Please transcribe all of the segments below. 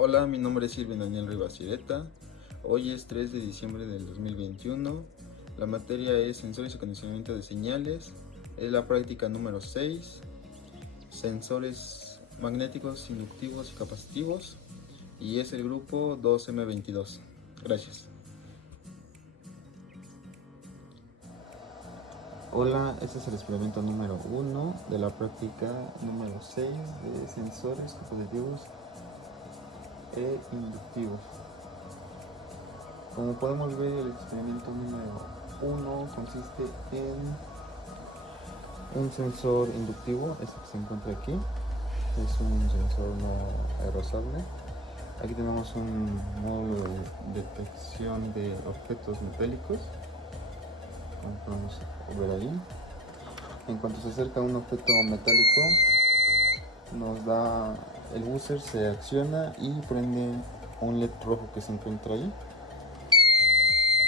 Hola, mi nombre es Silvio Daniel Rivas Ireta. Hoy es 3 de diciembre del 2021. La materia es Sensores y Acondicionamiento de Señales. Es la práctica número 6. Sensores magnéticos, inductivos y capacitivos. Y es el grupo 2M22. Gracias. Hola, este es el experimento número 1 de la práctica número 6 de sensores capacitivos e inductivos. Como podemos ver, el experimento número 1 consiste en un sensor inductivo, este que se encuentra aquí. Es un sensor no aerosable. Aquí tenemos un módulo de detección de objetos metálicos, como podemos ver ahí. En cuanto se acerca a un objeto metálico, nos da el buzzer, se acciona y prende un LED rojo que se encuentra ahí.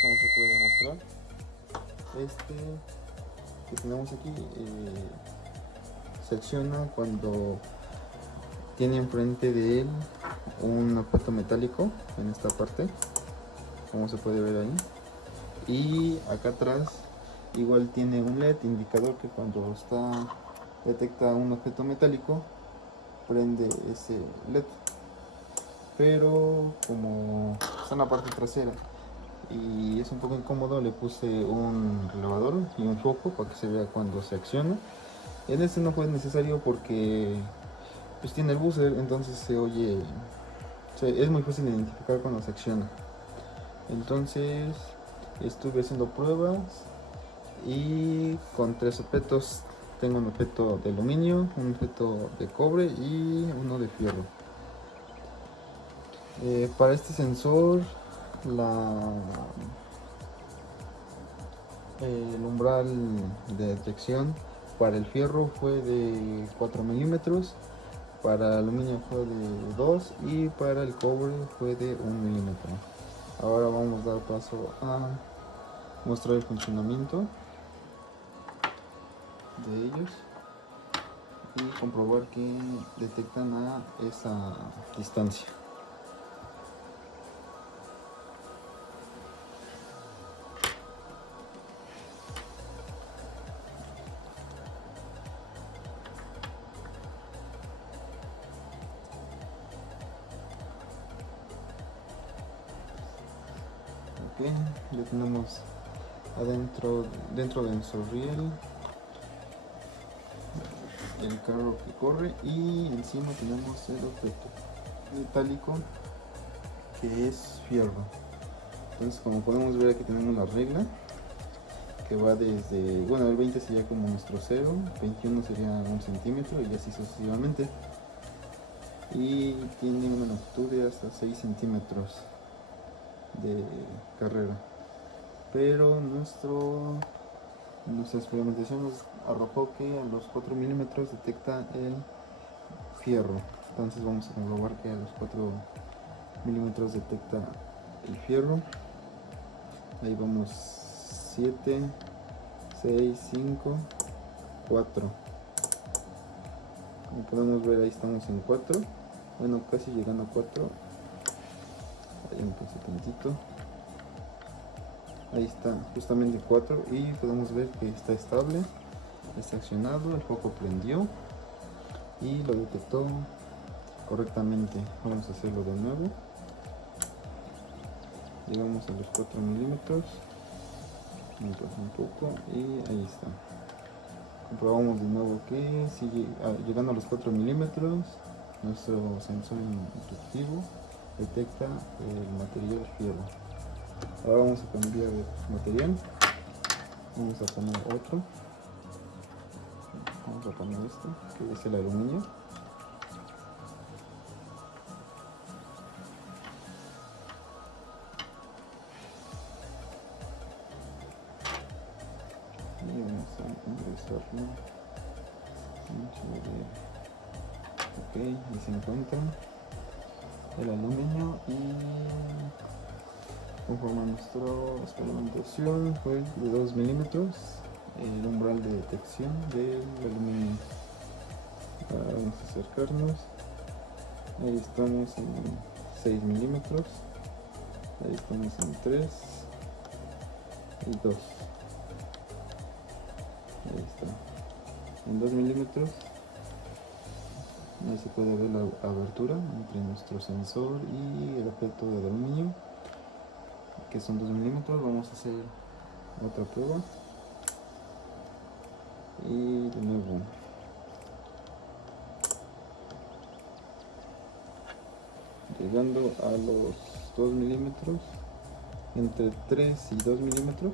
Como se puede mostrar, este que tenemos aquí se acciona cuando tiene enfrente de él un objeto metálico en esta parte, como se puede ver ahí, y acá atrás igual tiene un LED indicador que cuando detecta un objeto metálico prende ese LED, pero como está en la parte trasera y es un poco incómodo, le puse un relevador y un foco para que se vea cuando se acciona. En este no fue necesario porque pues tiene el buzzer, entonces se oye, es muy fácil de identificar cuando se acciona. Entonces estuve haciendo pruebas y con 3 objetos. Tengo un objeto de aluminio, un objeto de cobre y uno de fierro. Para este sensor el umbral de detección para el fierro fue de 4 milímetros, para el aluminio fue de 2 y para el cobre fue de 1 milímetro. Ahora vamos a dar paso a mostrar el funcionamiento de ellos y comprobar que detectan a esa distancia. Ok, ya tenemos dentro de nuestro riel el carro que corre y encima tenemos el objeto metálico que es fierro. Entonces, como podemos ver, aquí tenemos la regla que va desde, bueno, el 20 sería como nuestro 0, 21 sería 1 centímetro y así sucesivamente, y tiene una longitud de hasta 6 centímetros de carrera, pero nuestra experimentación nos arrojó que a los 4 milímetros detecta el fierro. Entonces vamos a comprobar que a los 4 milímetros detecta el fierro. Ahí vamos 7, 6, 5, 4. Como podemos ver, ahí estamos en 4. Bueno, casi llegando a 4. Ahí empecé tantito. Ahí está, justamente 4. Y podemos ver que está estable, está accionado, el foco prendió y lo detectó correctamente. Vamos a hacerlo de nuevo. Llegamos a los 4 milímetros. Un poco y ahí está. Comprobamos de nuevo que sigue llegando a los 4 milímetros. Nuestro sensor inductivo detecta el material fierro. Ahora vamos a cambiar de material. Vamos a poner otro. Vamos a poner este, que es el aluminio. Y vamos a ingresarlo. Ok, ahí se encuentra el aluminio y conforme a nuestra experimentación fue de 2 milímetros el umbral de detección del aluminio. Ahora vamos a acercarnos. Ahí estamos en 6 milímetros. Ahí estamos en 3 y 2. Ahí está, en 2 milímetros. Ahí se puede ver la abertura entre nuestro sensor y el objeto de aluminio, que son 2 milímetros. Vamos a hacer otra prueba y de nuevo llegando a los 2 milímetros, entre 3 y 2 milímetros.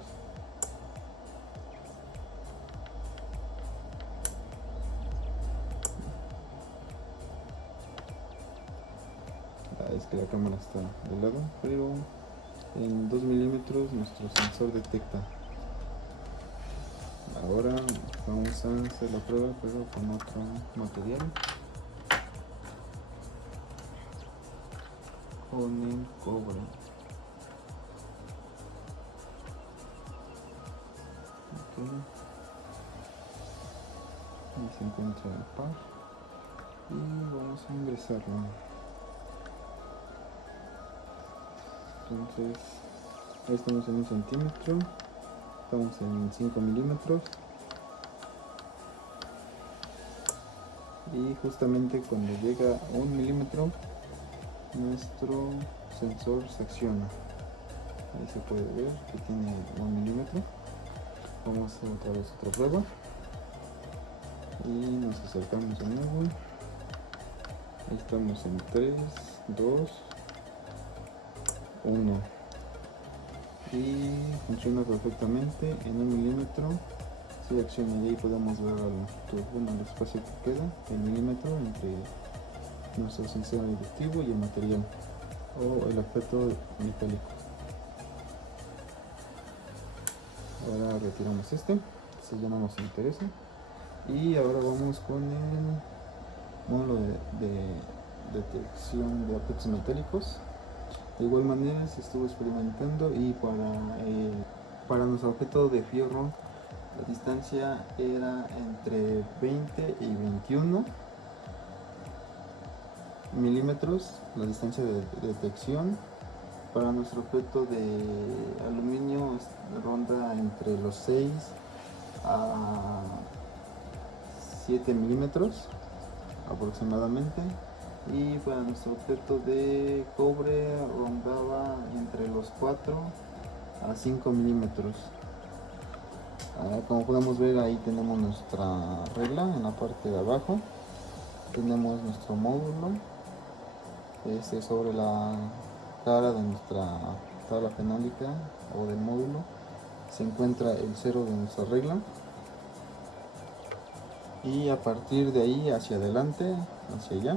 Es que la cámara está de lado, pero en 2 milímetros nuestro sensor detecta. Ahora vamos a hacer la prueba, pero con otro material, con el cobre. Okay. Ahí se encuentra el par y vamos a ingresarlo. Entonces, ahí estamos en 1 centímetro, estamos en 5 milímetros, y justamente cuando llega a 1 milímetro nuestro sensor se acciona. Ahí se puede ver que tiene 1 milímetro. Vamos a hacer otra vez otra prueba y nos acercamos de nuevo. Ahí estamos en 3, 2, 1 y funciona perfectamente. En 1 milímetro se acciona y ahí podemos ver el espacio que queda, el milímetro entre nuestro sensor inductivo y el material o el objeto metálico. Ahora retiramos este, si ya no nos interesa, y ahora vamos con el módulo de detección de objetos metálicos. De igual manera se estuvo experimentando y para nuestro objeto de fierro la distancia era entre 20 y 21 milímetros, la distancia de detección. Para nuestro objeto de aluminio ronda entre los 6 a 7 milímetros aproximadamente, y para nuestro objeto de cobre rondaba entre los 4 a 5 milímetros. Como podemos ver, ahí tenemos nuestra regla. En la parte de abajo tenemos nuestro módulo. Sobre la cara de nuestra tabla fenólica o del módulo se encuentra el cero de nuestra regla, y a partir de ahí hacia adelante, hacia allá,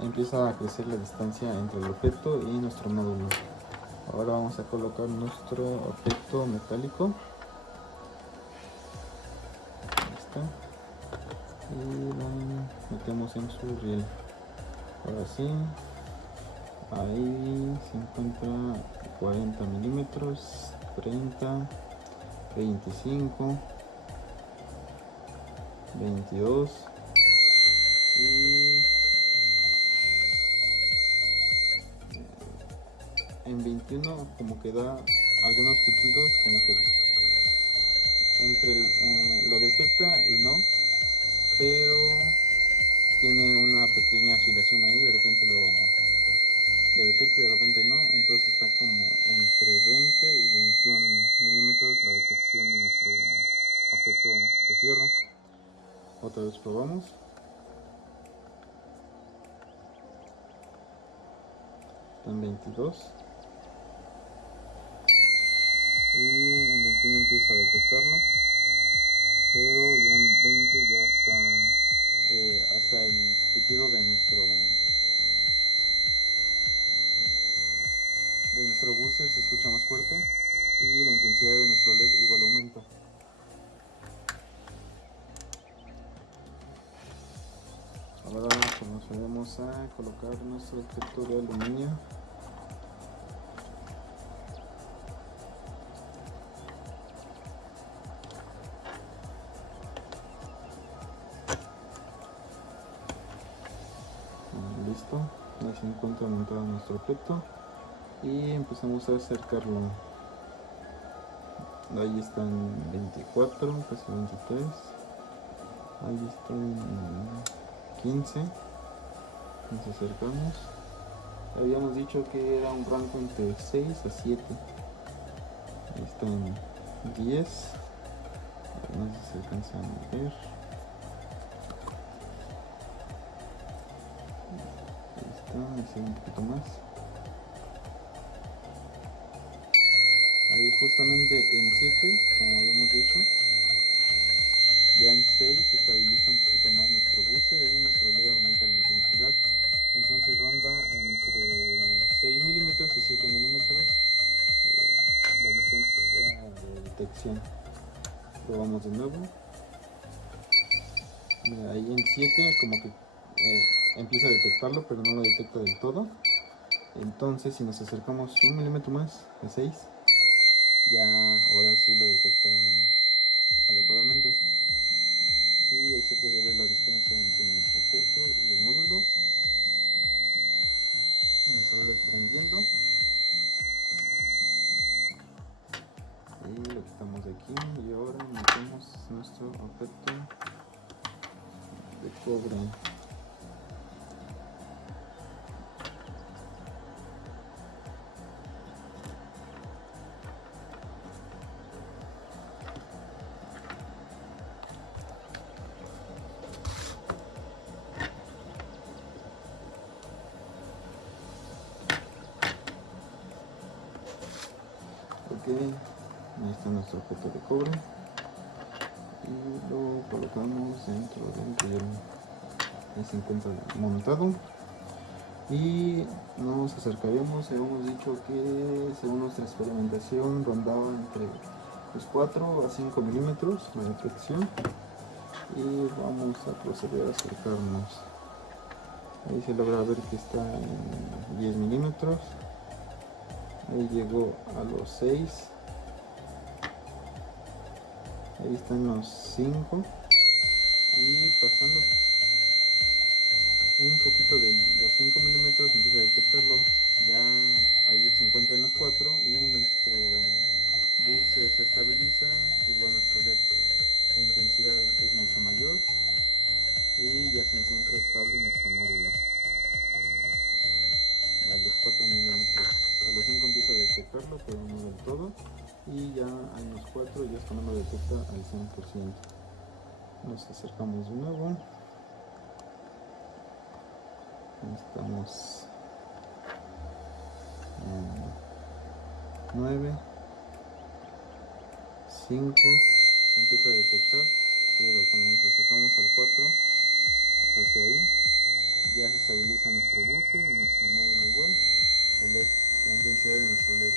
empieza a crecer la distancia entre el objeto y nuestro módulo. Ahora vamos a colocar nuestro objeto metálico. Ahí está. Y lo metemos en su riel. Ahora sí, ahí se encuentra 40 milímetros, 30, 25, 22 y en 21 como que da algunos pitidos, como que lo detecta y no, pero tiene una pequeña oscilación ahí, de repente lo detecta y de repente no, entonces está como entre 20 y 21 milímetros la detección de nuestro objeto de fierro. Otra vez probamos. Está en 22 y en 21 empieza a detectarlo, pero ya en 20 ya está hasta el pitido de nuestro booster se escucha más fuerte y la intensidad de nuestro LED igual aumenta. Ahora procedemos a colocar nuestro objeto de aluminio. se encuentra montado nuestro objeto y empezamos a acercarlo. Ahí están 24, casi 23. Ahí están 15. Nos acercamos. Habíamos dicho que era un rango entre 6 a 7. Ahí están 10. No sé si se alcanzan a ver. Ahí está, ahí un poquito más. Ahí justamente en 7, como habíamos dicho. Ya en 6 se estabiliza un poquito más nuestro buce, ahí nuestro LED aumenta la intensidad. Entonces ronda entre 6 milímetros y 7 milímetros la distancia de detección. Probamos de nuevo. Mira, ahí en 7 como que empieza a detectarlo, pero no lo detecta del todo. Entonces si nos acercamos 1 milímetro más, a 6, ya ahora sí lo detecta adecuadamente. Y ahí se puede ver la distancia entre nuestro objeto y el módulo. Nuestro LED prendiendo. Y lo quitamos de aquí y ahora metemos nuestro objeto de cobre. Ok, ahí está nuestro objeto de cobre y lo colocamos dentro del riel. Ahí se encuentra montado y nos acercaremos. Hemos dicho que según nuestra experimentación rondaba entre 4 a 5 milímetros la detección y vamos a proceder a acercarnos. Ahí se logra ver que está en 10 milímetros. Ahí llegó a los 6. Ahí están los 5. Y pasando un poquito de los 5 milímetros empieza a detectarlo. Ya ahí se encuentra en los 4 y nuestro buce se estabiliza. Igual nuestro LED, la intensidad es mucho mayor y ya se encuentra estable nuestro módulo. A los 4 milímetros, a los 5 empieza a detectarlo, pero no del todo, y ya en los 4 ya esto no lo detecta al 100%. Nos acercamos de nuevo. Estamos en 9, 5, empieza a detectar, pero cuando nos acercamos al 4, hacia ahí, ya se estabiliza nuestro buce, nuestro módulo igual. La intensidad de nuestro LED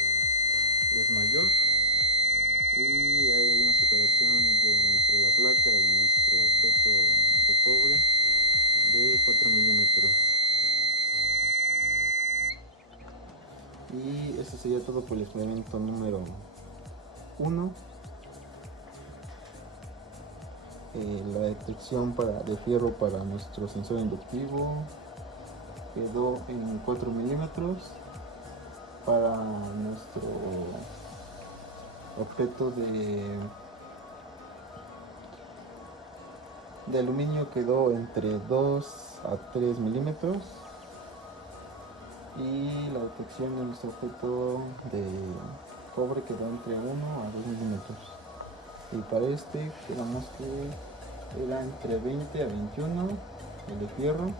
es mayor y hay una separación entre la placa y nuestro objeto de cobre de 4 milímetros. Y eso sería todo por el experimento número 1. La detección de fierro para nuestro sensor inductivo quedó en 4 milímetros. Para nuestro objeto de aluminio quedó entre 2 a 3 milímetros. Y la detección de nuestro objeto de cobre quedó entre 1 a 2 milímetros. Y para este quedamos que era entre 20 a 21 el de fierro.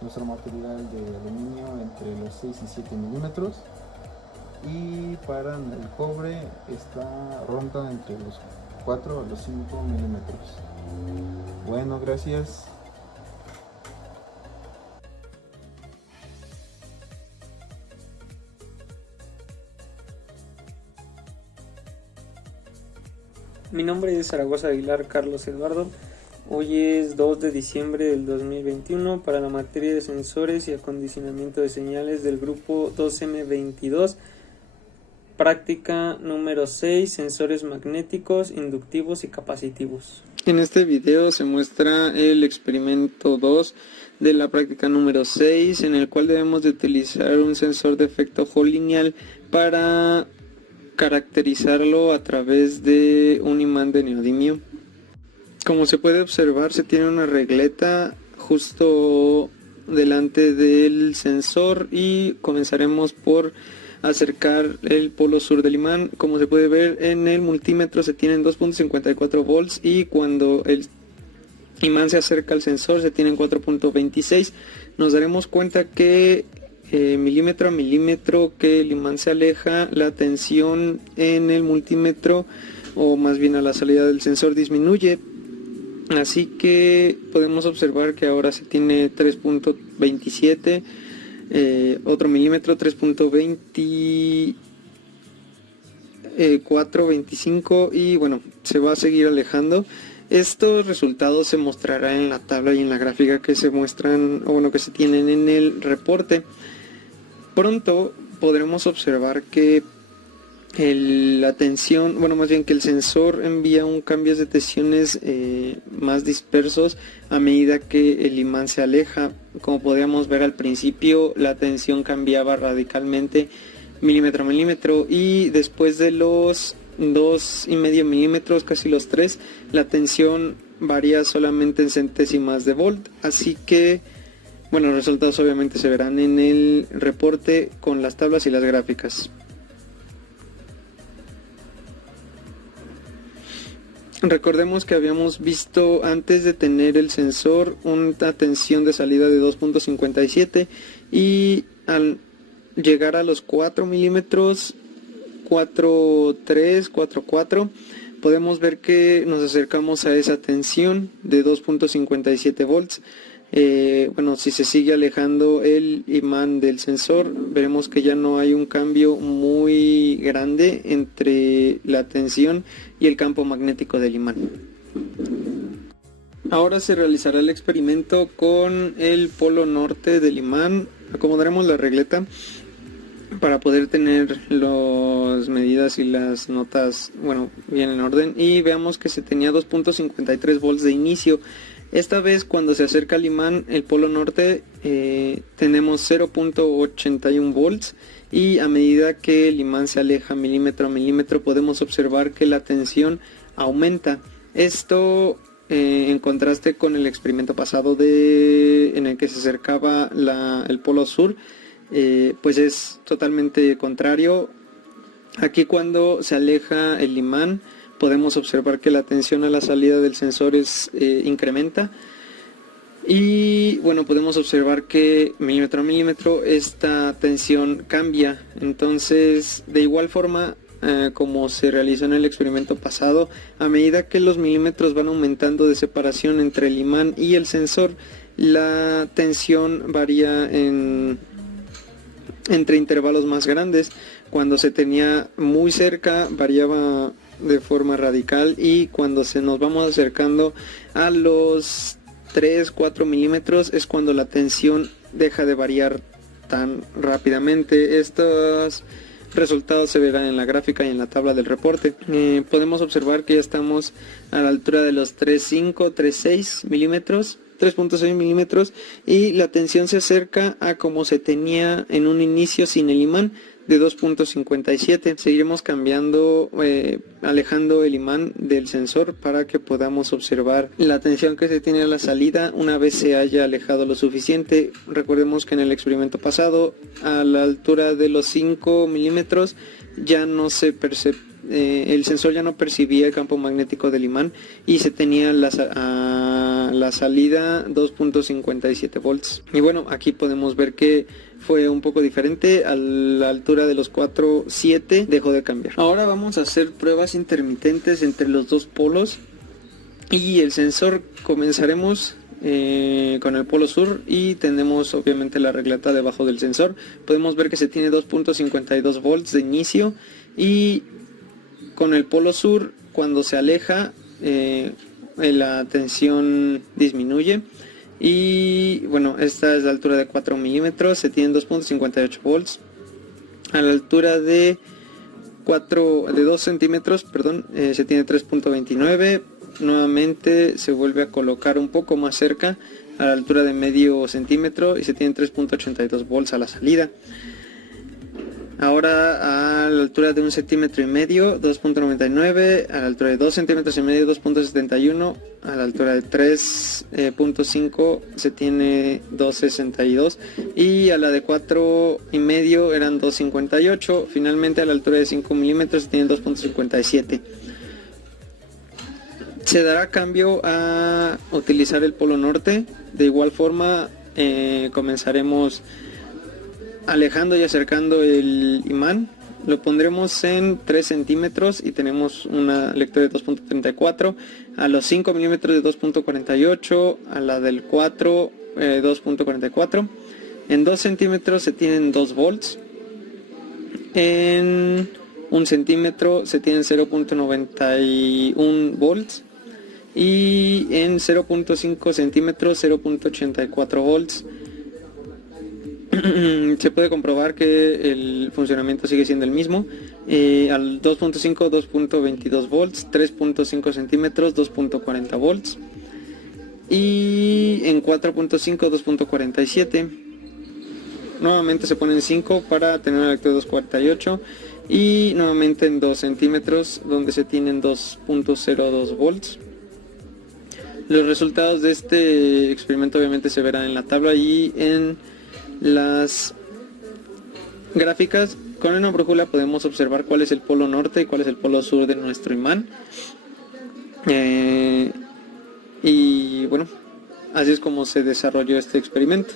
Nuestro material de aluminio entre los 6 y 7 milímetros. Y para el cobre ronda entre los 4 a los 5 milímetros. Bueno, gracias. Mi nombre es Zaragoza Aguilar Carlos Eduardo. Hoy es 2 de diciembre del 2021 para la materia de sensores y acondicionamiento de señales del grupo 2M22, práctica número 6, sensores magnéticos, inductivos y capacitivos. En este video se muestra el experimento 2 de la práctica número 6, en el cual debemos de utilizar un sensor de efecto Hall lineal para caracterizarlo a través de un imán de neodimio. Como se puede observar, se tiene una regleta justo delante del sensor y comenzaremos por acercar el polo sur del imán. Como se puede ver en el multímetro se tienen 2.54 volts y cuando el imán se acerca al sensor se tienen 4.26. Nos daremos cuenta que milímetro a milímetro que el imán se aleja, la tensión en el multímetro, o más bien a la salida del sensor, disminuye. Así que podemos observar que ahora se tiene 3.27, otro milímetro 3.24, 25 y bueno, se va a seguir alejando. Estos resultados se mostrarán en la tabla y en la gráfica que se muestran, o bueno, que se tienen en el reporte. Pronto podremos observar que la tensión, bueno, más bien que el sensor envía un cambio de tensiones más dispersos a medida que el imán se aleja. Como podíamos ver al principio, la tensión cambiaba radicalmente milímetro a milímetro y después de los 2,5 milímetros, casi los 3, la tensión varía solamente en centésimas de volt. Así que, bueno, los resultados obviamente se verán en el reporte con las tablas y las gráficas. Recordemos que habíamos visto antes de tener el sensor una tensión de salida de 2.57 y al llegar a los 4 milímetros, 4.3, 4.4, podemos ver que nos acercamos a esa tensión de 2.57 volts. Bueno, si se sigue alejando el imán del sensor, veremos que ya no hay un cambio muy grande entre la tensión y el campo magnético del imán. Ahora se realizará el experimento con el polo norte del imán. Acomodaremos la regleta para poder tener las medidas y las notas, bueno, bien en orden, y veamos que se tenía 2.53 volts de inicio. Esta vez cuando se acerca al imán, el polo norte, tenemos 0.81 volts y a medida que el imán se aleja milímetro a milímetro podemos observar que la tensión aumenta. Esto en contraste con el experimento pasado en el que se acercaba el polo sur, pues es totalmente contrario. Aquí cuando se aleja el imán podemos observar que la tensión a la salida del sensor incrementa y bueno, podemos observar que milímetro a milímetro esta tensión cambia. Entonces, de igual forma como se realizó en el experimento pasado, a medida que los milímetros van aumentando de separación entre el imán y el sensor, la tensión varía entre intervalos más grandes. Cuando se tenía muy cerca variaba de forma radical y cuando nos vamos acercando a los 3-4 milímetros es cuando la tensión deja de variar tan rápidamente. Estos resultados se verán en la gráfica y en la tabla del reporte. Podemos observar que ya estamos a la altura de los 3.5, 3.6 milímetros, 3.6 milímetros y la tensión se acerca a como se tenía en un inicio sin el imán, de 2.57. Seguiremos cambiando, alejando el imán del sensor para que podamos observar la tensión que se tiene a la salida una vez se haya alejado lo suficiente. Recordemos que en el experimento pasado, a la altura de los 5 milímetros, ya no se el sensor ya no percibía el campo magnético del imán y se tenía a la salida 2.57 volts. Y bueno, aquí podemos ver que fue un poco diferente. A la altura de los 4.7 dejó de cambiar. Ahora vamos a hacer pruebas intermitentes entre los dos polos y el sensor. Comenzaremos con el polo sur y tenemos obviamente la regleta debajo del sensor. Podemos ver que se tiene 2.52 volts de inicio y con el polo sur, cuando se aleja, la tensión disminuye. Y bueno, esta es la altura de 4 milímetros, se tienen 2.58 volts. A la altura de 2 centímetros, perdón, se tiene 3.29. nuevamente se vuelve a colocar un poco más cerca, a la altura de medio centímetro, y se tienen 3.82 volts a la salida. Ahora a la altura de 1,5 centímetros, 2.99, a la altura de 2,5 centímetros, 2.71, a la altura de 3.5 se tiene 2.62 y a la de 4,5 eran 2.58. Finalmente a la altura de 5 milímetros se tiene 2.57. Se dará cambio a utilizar el polo norte. De igual forma comenzaremos alejando y acercando el imán. Lo pondremos en 3 centímetros y tenemos una lectura de 2.34, a los 5 milímetros de 2.48, a la del 4 2.44, en 2 centímetros se tienen 2 volts, en 1 centímetro se tienen 0.91 volts y en 0.5 centímetros 0.84 volts. Se puede comprobar que el funcionamiento sigue siendo el mismo. Al 2.5 2.22 volts, 3.5 centímetros 2.40 volts y en 4.5 2.47. Nuevamente se ponen 5 para tener una lectura de 2.48 y nuevamente en 2 centímetros donde se tienen 2.02 volts. Los resultados de este experimento obviamente se verán en la tabla y en las gráficas. Con una brújula podemos observar cuál es el polo norte y cuál es el polo sur de nuestro imán. Y bueno, así es como se desarrolló este experimento.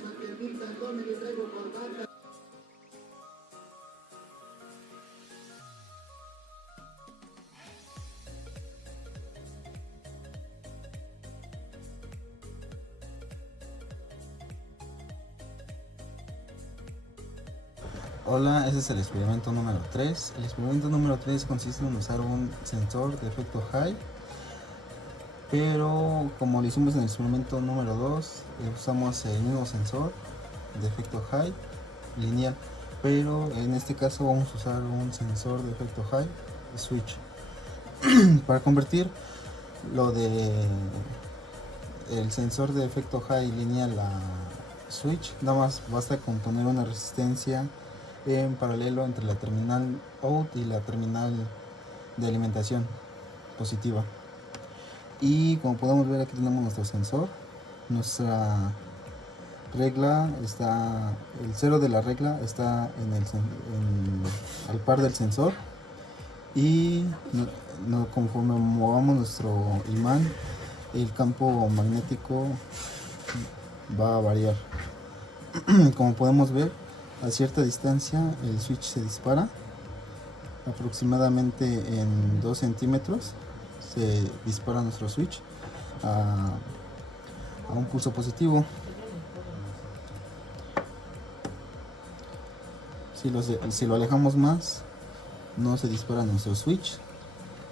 Hola, ese es el experimento número 3. El experimento número 3 consiste en usar un sensor de efecto high, pero como lo hicimos en el experimento número 2, usamos el mismo sensor de efecto high lineal, pero en este caso vamos a usar un sensor de efecto high switch. Para convertir lo de el sensor de efecto high lineal a switch, nada más basta con poner una resistencia en paralelo entre la terminal out y la terminal de alimentación positiva. Y como podemos ver, aquí tenemos nuestro sensor. Nuestra regla está, el cero de la regla está al par del sensor, y conforme movamos nuestro imán, el campo magnético va a variar. Como podemos ver, a cierta distancia el switch se dispara, aproximadamente en 2 centímetros se dispara nuestro switch a un pulso positivo. Si lo alejamos más, no se dispara nuestro switch.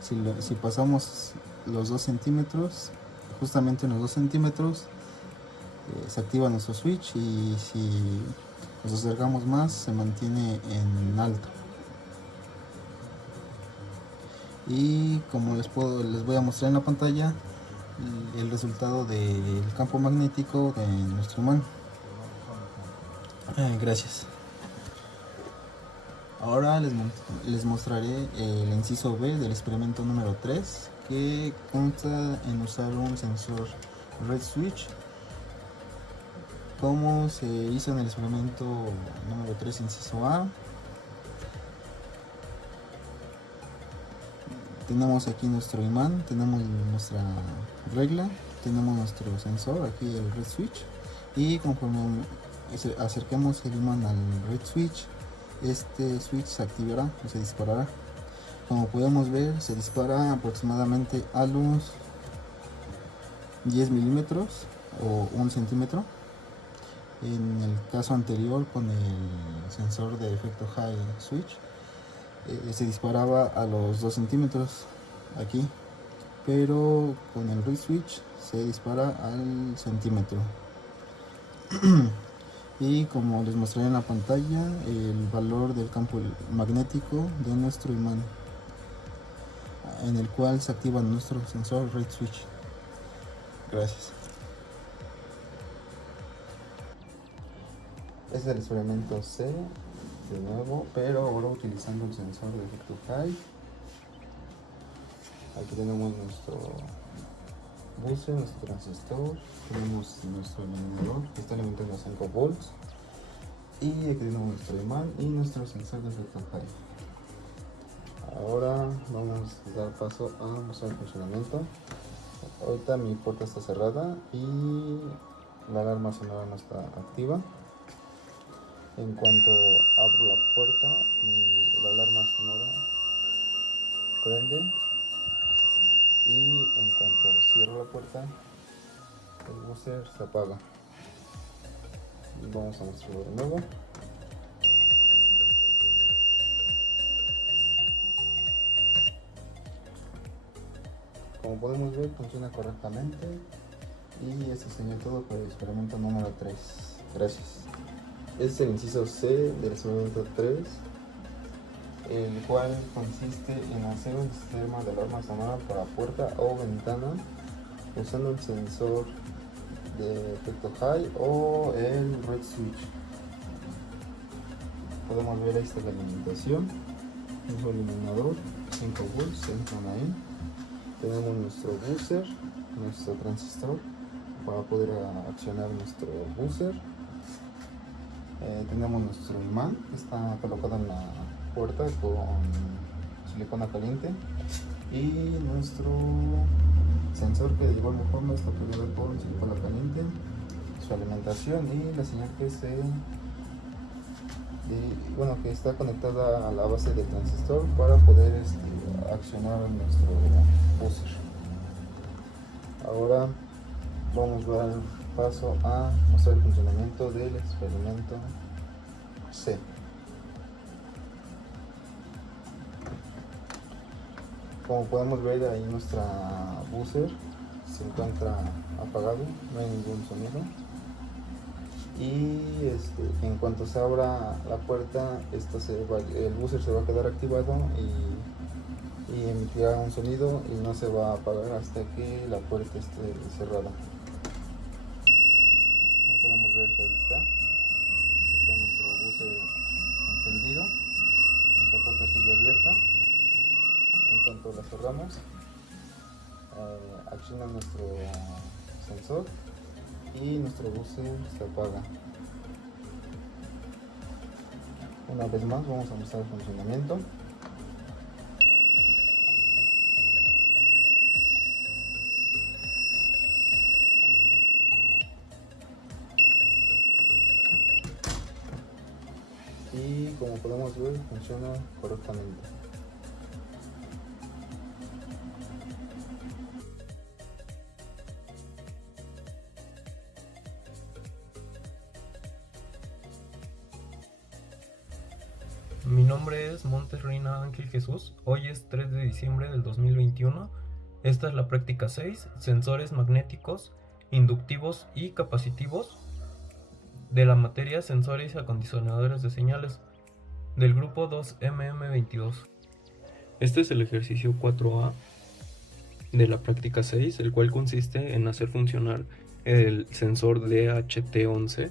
Si pasamos los 2 centímetros, justamente en los 2 centímetros se activa nuestro switch, y si nos acercamos más se mantiene en alto. Y como les voy a mostrar en la pantalla el resultado del campo magnético de nuestro imán. Gracias. Ahora les mostraré el inciso B del experimento número 3, que consta en usar un sensor red switch, como se hizo en el experimento número 3, inciso A. Tenemos aquí nuestro imán, tenemos nuestra regla, tenemos nuestro sensor, aquí el red switch, y conforme acerquemos el imán al red switch, este switch se activará o se disparará. Como podemos ver, se dispara aproximadamente a los 10 milímetros o 1 centímetro. En el caso anterior, con el sensor de efecto high switch, se disparaba a los 2 centímetros aquí, pero con el red switch se dispara al centímetro. Y como les mostré en la pantalla, el valor del campo magnético de nuestro imán. en el cual se activa nuestro sensor Reed Switch. Gracias. Este es el experimento C, de nuevo, pero ahora utilizando el sensor de efecto high. Aquí tenemos nuestro buzzer, nuestro transistor, tenemos nuestro alimentador que está alimentando a 5 volts, y aquí tenemos nuestro imán y nuestro sensor de efecto high. Ahora vamos a dar paso a mostrar el funcionamiento. Ahorita mi puerta está cerrada y la alarma sonora no está activa. En cuanto abro la puerta, la alarma sonora prende, y en cuanto cierro la puerta, el buzzer se apaga. Vamos a mostrarlo de nuevo. Como podemos ver, funciona correctamente, y eso sería todo por el experimento número 3. Gracias. Este es el inciso C del experimento 3, el cual consiste en hacer un sistema de alarma sonora para puerta o ventana usando el sensor de efecto high o el Reed Switch. Podemos ver ahí está la alimentación, nuestro iluminador, 5 volts entran ahí. Tenemos nuestro buzzer, nuestro transistor para poder accionar nuestro buzzer. Tenemos nuestro imán que está colocado en la puerta con silicona caliente, y nuestro sensor que de igual forma está pegado con silicona caliente, su alimentación y la señal que que está conectada a la base del transistor para poder accionar nuestro buzzer. Ahora vamos a dar paso a mostrar el funcionamiento del experimento C. Como podemos ver ahí, nuestra buzzer se encuentra apagado, no hay ningún sonido, y en cuanto se abra la puerta, el buzzer se va a quedar activado y emitirá un sonido y no se va a apagar hasta que la puerta esté cerrada. Como podemos ver que ahí está nuestro buzzer encendido, nuestra puerta sigue abierta. En cuanto la cerramos, acciona nuestro sensor y nuestro buzzer se apaga. Una vez más vamos a mostrar el funcionamiento. Y como podemos ver, funciona correctamente. Mi nombre es Montes Reina Ángel Jesús. Hoy es 3 de diciembre del 2021. Esta es la práctica 6, sensores magnéticos, inductivos y capacitivos de la materia sensores y acondicionadores de señales del grupo 2MM22. Este es el ejercicio 4A de la práctica 6, el cual consiste en hacer funcionar el sensor DHT11